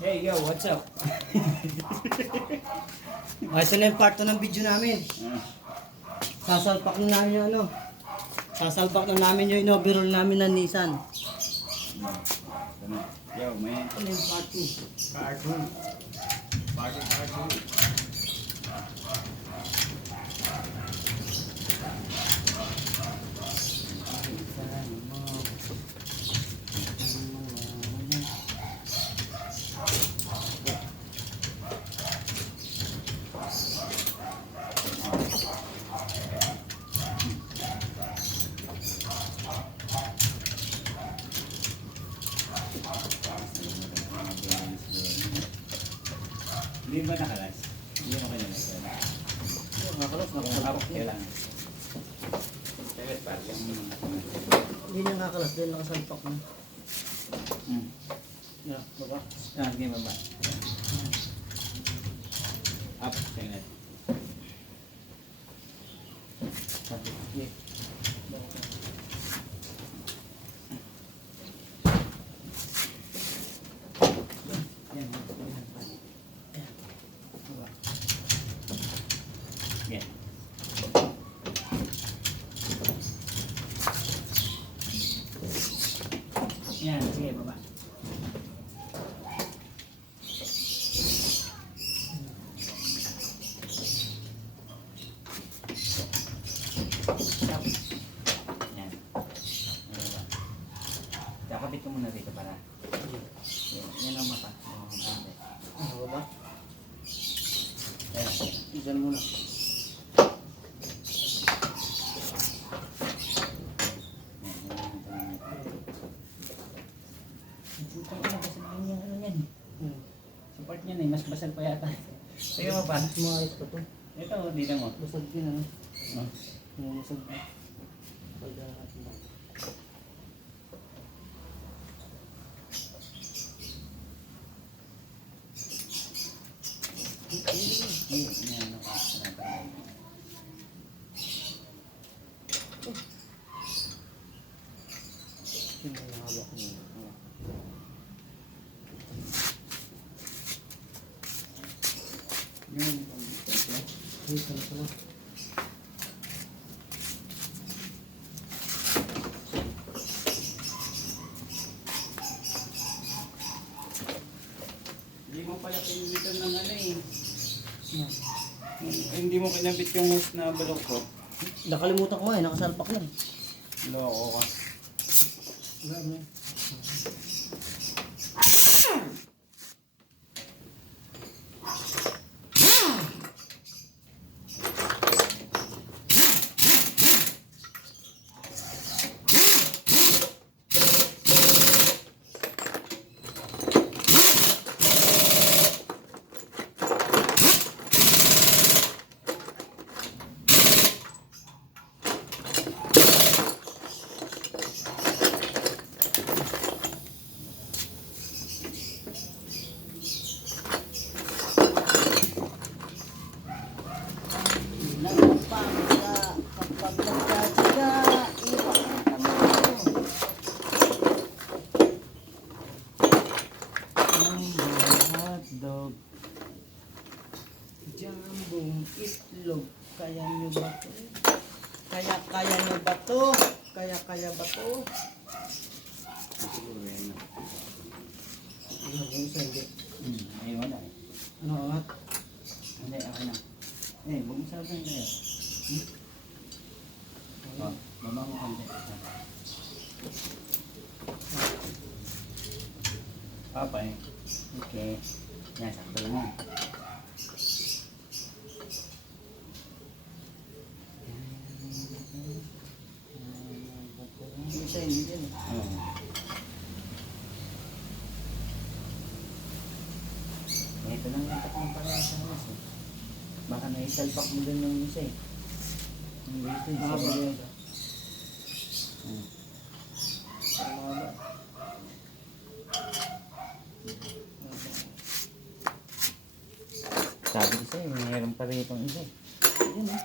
Hey, yo, what's up? Ito na yung part 2 ng video namin. Sasalpak na namin yung ano. Sasalpak na namin yung inoverall namin ng Nissan. Yo, man. Ito na yung part 2. Cartoon. Cartoon. Hindi ba nakalas? Hindi mo kailangan. Nakalas, Nakapap nakasalpak kailangan. na. Pero parang Hindi niya nakalas dahil nakasalpak na. Yeah, baba. Sige, baba. Up, tingnan. Okay. Yan. Yan. Yan, sige, baba. Yan. Baba. Kakabit ko muna dito para. Yan ang mata. Ano ba ba? Yan. Isan muna. Putang ina, basag din yung ano yan. Support niyan eh, mas basag pa yata. Sige mo pa. Mas maayos pa to. Ito, dito mo. Basag din ano. Oh. Basag na. Pagdahat na. Yan, ano ka. Sino yung hawak niya? Yun. Ay, saan pala? Hindi mo pala pinibitan ng ano eh. Yan. Hindi mo kinabit yung hose na balok ko. Nakalimutan ko nga eh, nakasalpak yan. Loko ka. Wala mo. Kapag nagkasiga, ipakita mo. Hotdog. Jambong itlog, kaya nyo ba to? Kaya nyo ba to? Kaya ba to? Siguro yan. Ano, yung isa hindi. Ayun wala eh. Ano, angat? Hindi, ako na. Eh, huwag mo sabihin kayo. Oh, baba mo konti. Papa eh. Okay. Yan, sakto lang yan. Yung isa hindi din. Oo. Ito lang yung tatlong parang sa halas eh. Baka naisalpak mo din ng isa eh. Hindi ito eh. Mga Sabi- bagay. Hmm. Mga ba? Sabi ko sa'yo, mayroon pa rin itong isa eh. Yun eh.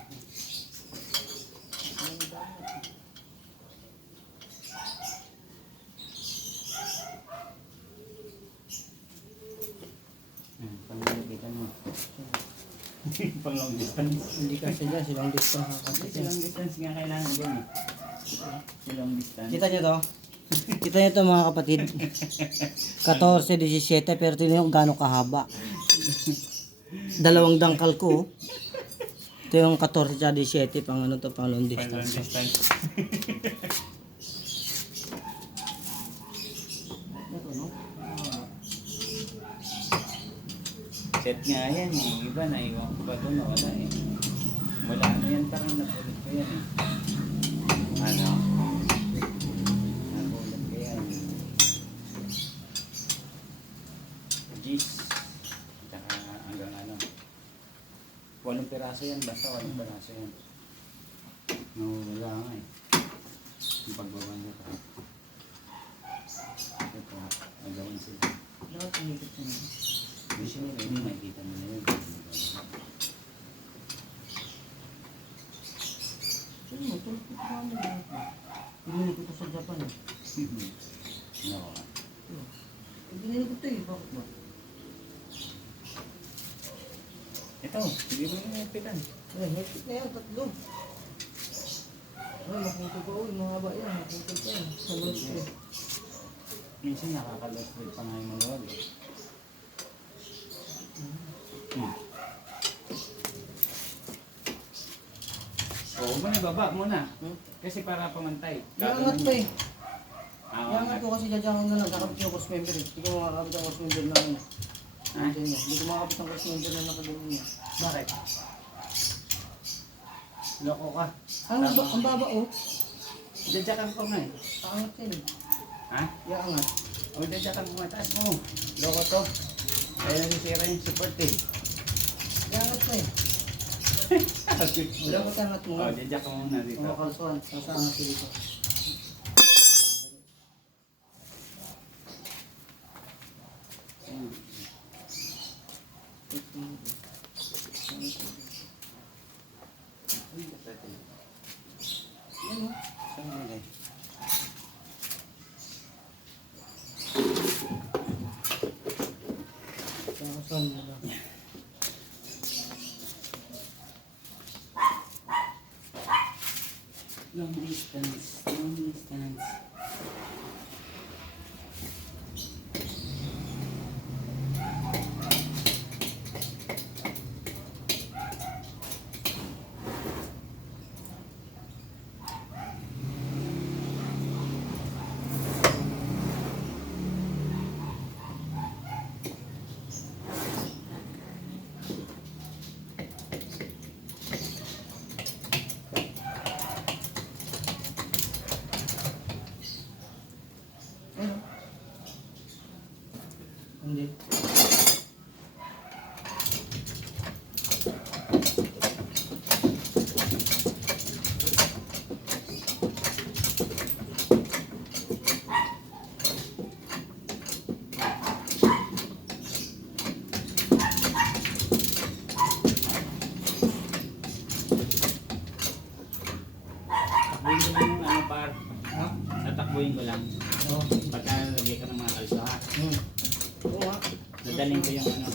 Pang long distance. Hindi kasi dyan, silang distance ang Kasi kasi. long distance nga kailangan dyan eh. Long distance. Kita nyo to? Kita nyo to mga kapatid. 14, 17, pero tingnan nyo kung gaano kahaba. Dalawang dangkal ko. Oh. Ito yung 14 at 17, pang ano to, pang long Pang long distance. distance. Ito, no? Set nga yan eh. Yung iba naiwan ko pa doon. Wala eh. Wala ano yan. Parang napulot ko yan eh. Ano? Napulot ko yan. Gis. Tsaka hanggang ano. 8 piraso yan. Basta 8 piraso yan. No, wala nga eh. Yung pagbaba niya pa. Ito. Nagawan sila. Lahat ang higit ko na. Gusto nyo rin, makikita mo na yun. Sino mo? Tulog ko pa mo. Pinili ko to sa Japan eh. No. Pinili ko to eh. Bakit ba? Ito, hindi mo yung epitan. Ay, hektik na yan. Tatlo. Ay, maputol pa. Uy, mahaba yan. Maputol pa yan. Sa loob eh. Minsan nakakalas rin pa nga yung mga wag. Oo, muna baba muna. Kasi para pamantay. Iangat pa eh. Ah, Iangat ko kasi dadyakan na lang. Nakapit yung course member eh. Hindi ko makakapit ang course member na ano. Ha? Hindi ko makakapit ang course member na nakagano niya. Bakit? Loko ka. Ang baba oh. Dadyakan ko nga eh. Paangat yan eh. Ha? Iangat. O dadyakan ko nga. Taas mo. Loko to. Kaya nasisira yung support eh. Iangat pa eh. Wala ko tangat mo. O, dadyak ko muna dito. Mga kalsuan. Nasa angat ko dito. Yan oh. Saan mo nilagay? Kalsuan mo ba? Long distance. Long distance. Ayun. Hindi. Takbuhin ko lang yung ano par. Ha? Tatakbuhin ko lang. Oo. Pagka nalagay ka ng mga kalso ha. Oo nga. Dadaling ko yung ano.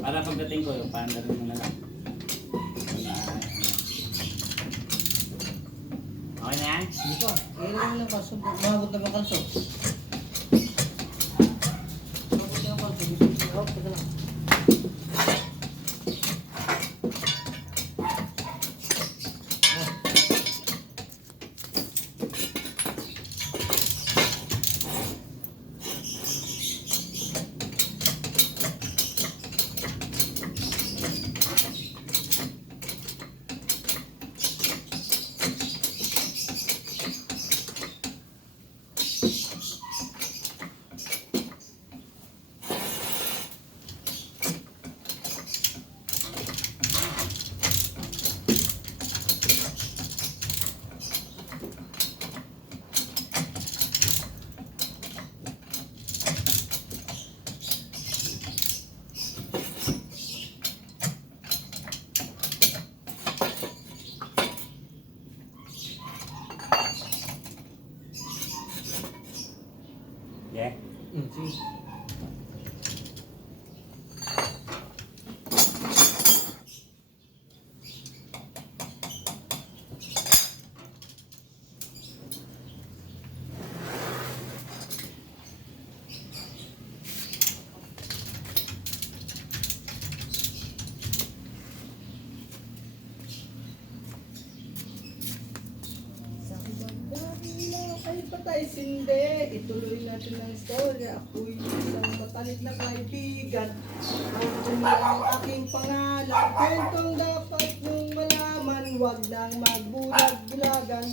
Para pagdating ko, yung paandarin mo na lang. Okay na yan? Hindi pa. Kaya naman lang kalso. Mahagot na ba kalso? Mahagot na kalso. Oh, teka lang. sindi, ituloy natin ang istorya. Ako'y isang matalit na kaibigan. Ang ang aking pangalan, kwentong dapat niyong malaman. Huwag nang magbulag-bulagan.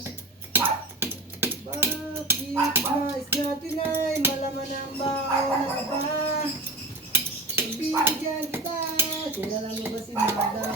Bakit nais natin ay malaman ang baon ng iba? Bibigyan kita, kilala mo ba si Magda?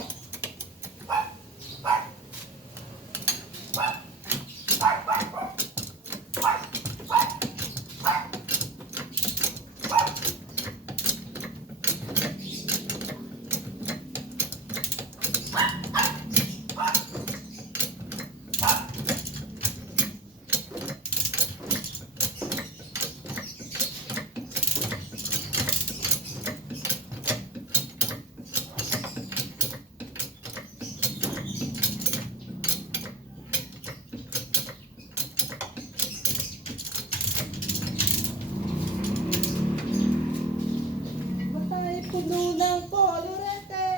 Matay puno ng kolorete.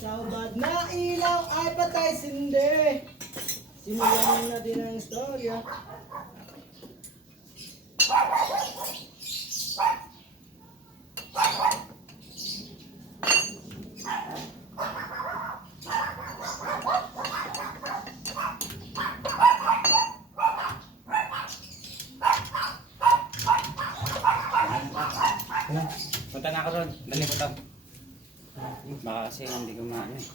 Sa ubad na ilaw ay patay sindi. Simulan na din ang istorya. Punta na ako ron. Dali punta. Baka kasi hindi ko maano eh.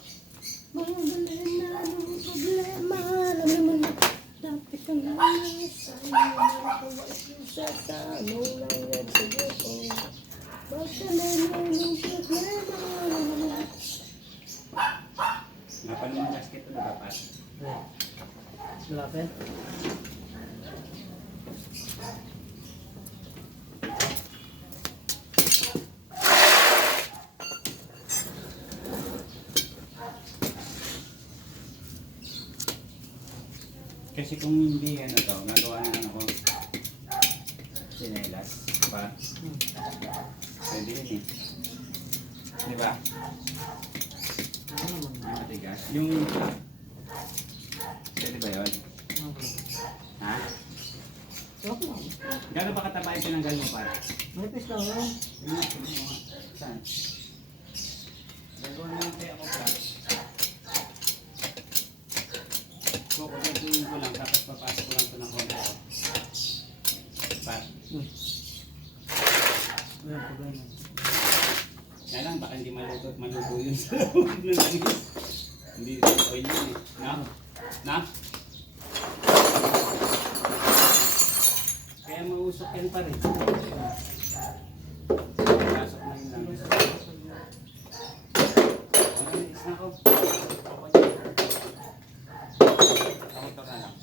Madali na ang problema. Alam naman na dati ka na sa'yo. Nakawais yung sa anong nangyari sa'yo. Madali na ang problema. Napalo mo basket ito dapat. Malapit? Kasi kung hindi ano to, nagawa na ako sinelas pa. Pwede yun eh. Di ba? Yung matigas. Yung pwede ba yun? Ha? Okay lang. Gano'n ba kataba yung tinanggal mo pa? Manipis lang yun. Saan? Gagawa na lang kaya ako pa. Kukunin ko lang, tapos papasok ko lang ito ng konti. Pat. Ayan, problema. Kaya lang, baka hindi maluto yun sa loob ng langis. Hindi oil yun eh. Na? Na? Kaya mausok yan pa rin. Pasok na yung langis. Langis na ako. Ito ka lang.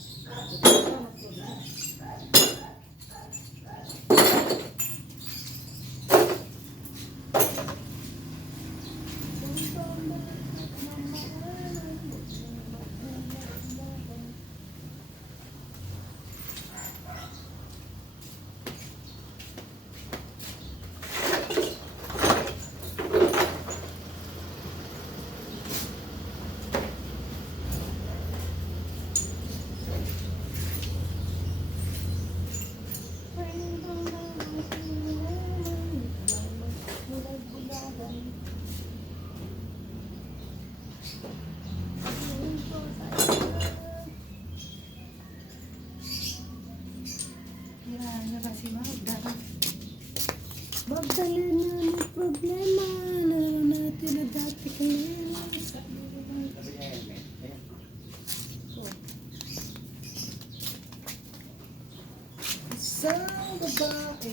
Magdali na ang problema. Laro natin na dati kanila. Sabi niya helmet. Ayan. Isang babae